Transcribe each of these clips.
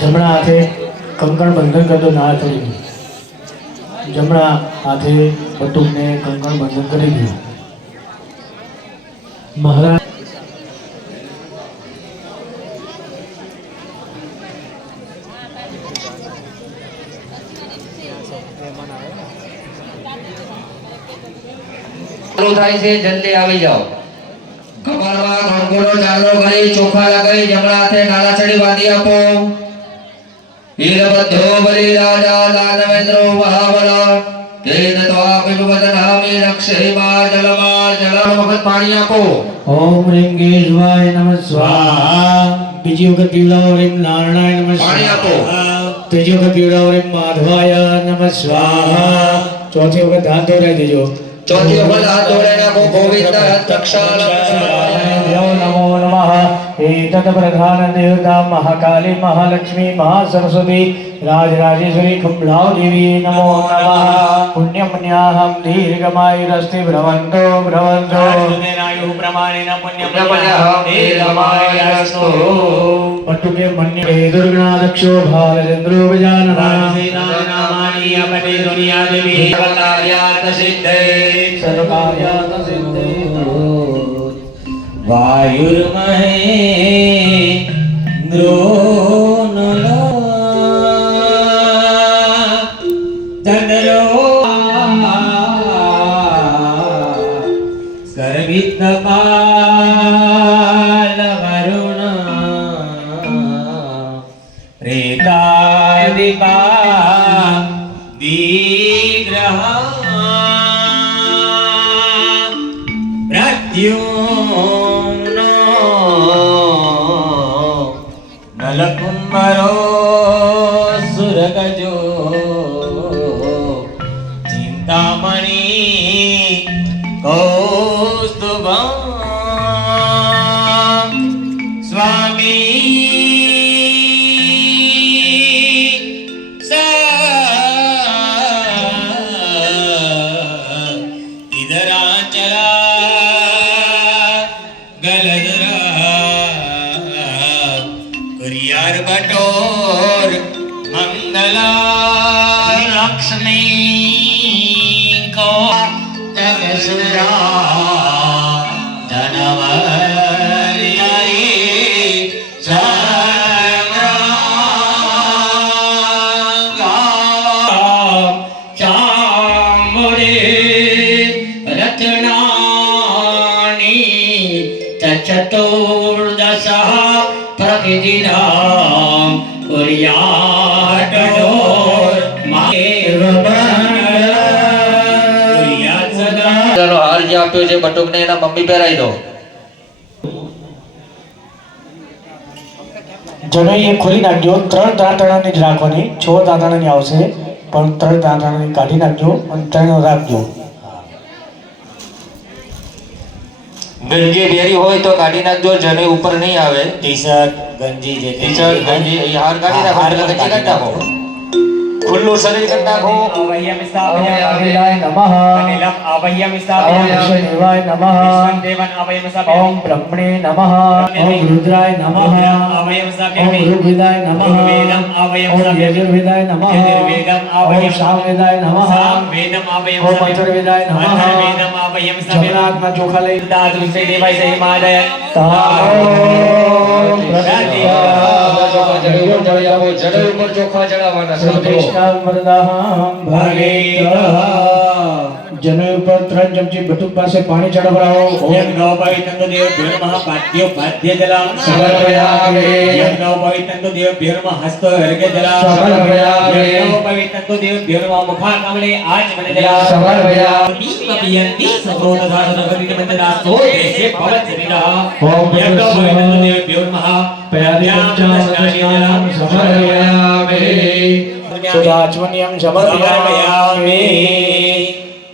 जमणा हाथे कंकण बंधन करतो ना थोड़ी जमणा हाथे बटुक ने कंकण बंधन करी दियो। महाराज થાય છે જલ્દી આવી જાઓ। કમરમાં ગણગોળો ચાલો કરી ચોખા લગાઈ જમણા હાથે નાળા ચડી બાંધી આપો। વીરભદ્રો બલિ રાજા દાનવેન્દ્રો મહાબળ તેન તો આપિબદનામી રક્ષે માર જલ વખત પાણી આપો। ओम ह्रीं केशवाय नमः स्वाहा। बीजी वखत पीवड़ाओ ह्रीं नारायणाय नमः पाणी आपो। त्रीजी वखत पीवड़ाओ ह्रीं माधवाय नमः स्वाहा। चौथी वखत हाथ धोराई देजो। चौथी वखत हाथ धोराई नाखो। गोविंद तक्षालम नमो नमः। एतत् प्रधान देवता महाकाली महालक्ष्मी महासरस्वती राजराजेश्वरी कुंभलाव देवी नमो नमः। पुण्यपुण्याहं दीर्घमायुरस्ति भ्रवन्तो भ्रवन्तो नायु प्रमाणेन पुण्यपुण्याहं दीर्घमायुरस्तु। पट्टुके मन्ये दुर्गणादक्षो भालचन्द्रो गजाननः नामानि अपटे दुनिया देवी सर्वकार्यार्थ सिद्धे सर्वकार्यार्थ सिद्धे। वायुर्महेन्द्रो नलो चन्द्रो सर्वितपाल वरुण प्रेतादिपा विग्रह मृत्यु नलकुम्भरो सुरगजो चिंतामणि कौस्तुभा स्वामी इधराचला गलधरा यर बटोर मंगला लक्ष्मी को जगसुरा धनवरी चतुर्दश प्रतिदिनं कुर्याटोर ચાલો હાર જે આપ્યો છે બટુકને એના મમ્મી પહેરાઈ દો. જનોઈ ખોલી નાખજો. 3 દાંતણાની જ રાખવાની, 6 દાંતણાની આવશે પણ 3 દાંતણાની કાઢી નાખજો અને 3 રાખજો. ગંજી પહેરી હોય તો કાઢી નાખજો, જનોઈ ઉપર નહીં આવે. टी शर्ट गंजी जे ટી શર્ટ ગંજી એ હાર કાઢી નાખો, એટલે ગંજી કાઢી નાખો. ખુલ્લું શરીર કરી નાખો. अवयम ઓમ स्थापयामि અભિલાય નમઃ. अनिलम अवयम ઓમ स्थापयामि વિષ્ણુદેવાય નમઃ. देवन अवयम ઓમ स्थापयामि બ્રહ્મણે નમઃ. ઓમ રુદ્રાય નમઃ. अवयम ઓમ स्थापयामि ઋગ્વેદાય નમઃ. ऋग्वेदम अवयम ઓમ स्थापयामि યજુર્વેદાય નમઃ. यजुर्वेदम ઓમ अवयम સામવેદાય નમઃ. वेदम अवयम ઓમ અથર્વેદાય નમઃ. अथर्वेदम अवयम स्थापयामि જમણા હાથમાં ચોખા લઈ दादुसे देवाय से हिमालय તામ જડે ઉપર ચડી આવો, જડે ઉપર ચોખા ચડાવવાના. પ્રતિષ્ઠા વરદાહં ભગેત. જનોઈ ઉપર 3 ચમચી બટુક પાસે પાણી ચડાવડાવો. ઓમ यज्ञो पवित्रं देवभ्यो नमः पाद्यो पाद्य जलम समर्पयामि। यज्ञो पवित्रं देवभ्यो नमः हस्तो अर्घ्य जलम समर्पयामि। यज्ञो पवित्रं देवभ्यो नमः मुखा कमले आचमन जलम समर्पयामि। पपियन्ति सप्रोत साधन भक्ति मंदिरा सो देशे भवत् शरीरः ओम यज्ञो पवित्रं देवभ्यो नमः पयादिपञ्चामृतानि समर्पयामि। सुदाचमनीयं समर्पयामि।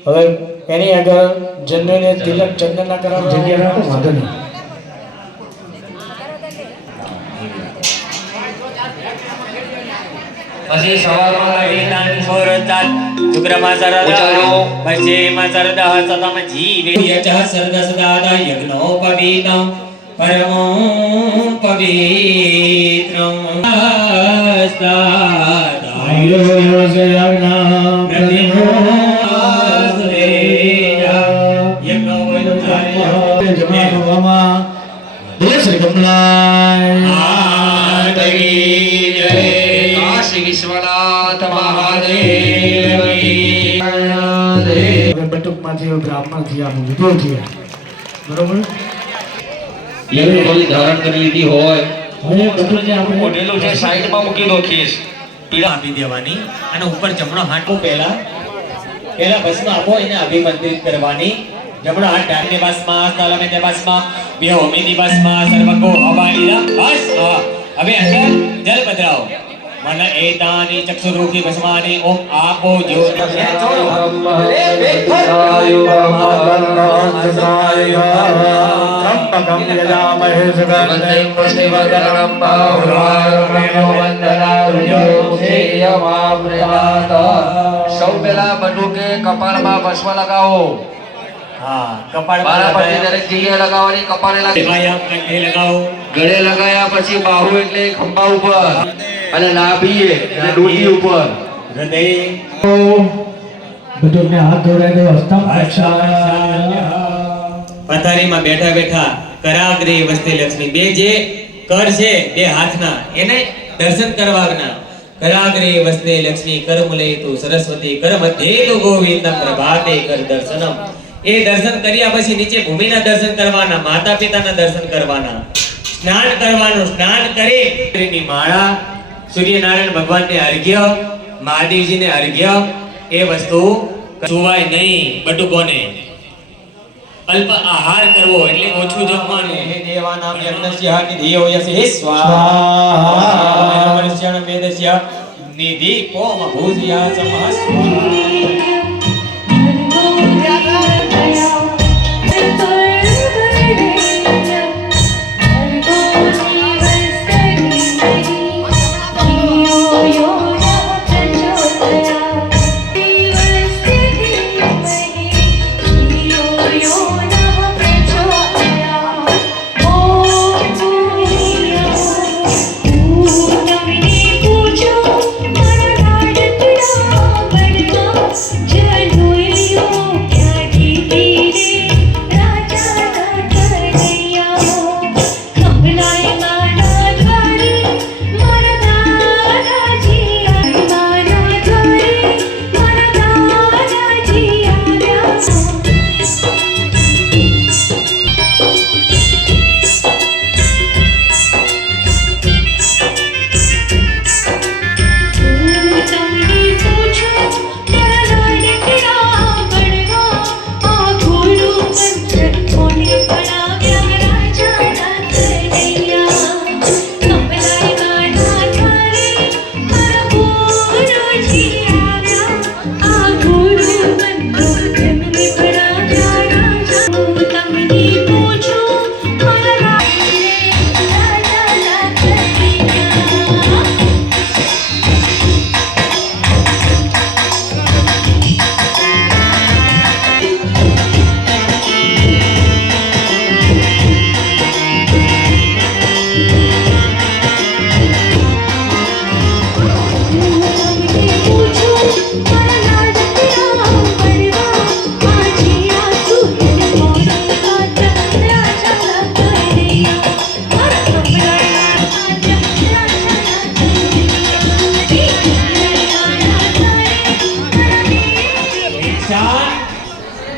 હવે એની આગળ જનોઈને તિલક ચંદનના કરાવ જગ્યા રાખો, વાંધો નહીં. પછી સવારમાં वेदान सोरतात शुक्रमासरद उचारो। पश्चिमसरद सतम जीवेयच सर्गसदाद यज्ञोपवीतं परमो पवित्रं કાશી વિશ્વનાથ મહાદેવ. બટુકમાંથી બ્રાહ્મણ થયા, વિધો થયા, બરોબર. એવી કોઈ ધારણ કરી લીધી હોય હવે બટુકને આપણે મોઢેલું છે સાઈડમાં મૂકી દો. ખીસ પીડા આપી દેવાની અને ઉપર જમણો હાથ પહેલા ભસ્મ આપો, એને અભિમંત્રિત કરવાની. જમણો હાથ ડાબી બાજુમાં, તલમે તે બાજુમાં, બે હોમીની બાજુમાં, સર્વકો હવાઈલા બસ. હવે અંદર જલ પધરાવો. મન એતાની ચક્ષુરૂખી ભસ્માની ઓમ આપો જ્યોતિ સૌ પેલા બટુકે કપાળમાં ભસ્મ લગાવો. હા કપાળ મારા પછી દરેક જગ્યાએ લગાવવાની. કપાળે દેવાયા કંઠે લગાવો. ગળે લગાયા પછી બાહુ એટલે ખંભા ઉપર અને નાભી એટલે ડોલી ઉપર. હૃદય બટુકને હાથ ધોરાઈ દો. હસ્તમ પથારીમાં બેઠા બેઠા કરાગ્રે વસ્તે લક્ષ્મી, બે જે કર છે બે હાથના એને દર્શન કરવાના. કરાગ્રે વસ્તે લક્ષ્મી કરમુલે તુ સરસ્વતી કર મધ્યે તુ ગોવિંદમ પ્રભાતે કર દર્શનમ. એ દર્શન કર્યા પછી નીચે ભૂમિના દર્શન કરવાના, માતા પિતાના દર્શન કરવાના, સ્નાન કરવાનું. સ્નાન કરી માળા, સૂર્યનારાયણ ભગવાનને અર્ઘ્ય, મહાદેવજીને અર્ઘ્ય, એ વસ્તુ સુવાય નહીં. બટુકોને અલ્પ આહાર કરવો એટલે ઓછું જમવાનું. હે દેવાનામ યજ્ઞસ્ય નિધિયો યસે સ્વાહા મનુષ્યણ વેદસ્ય નિધિ પોમ ભૂજ્યા સમઃ સ્વાહા.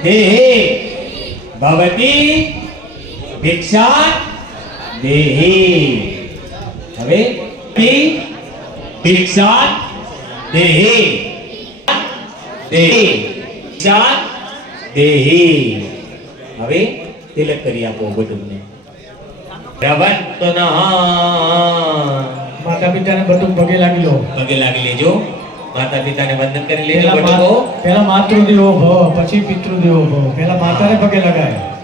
દેહે ભવતી ભિક્ષા દેહી. હવે ભિક્ષા દેહી દેહી ભિક્ષા દેહી. હવે તિલક કરી આપો બટુકને. રવંતના માતા પિતાને બટુક પગે લાગી લો. પગે લાગી લેજો. માતા પિતાને વંદન કરી લેજો બટુકો. પહેલા માતૃદેવો ભવ, પછી પિતૃદેવો ભવ. પહેલા માતાને પગે લગાય.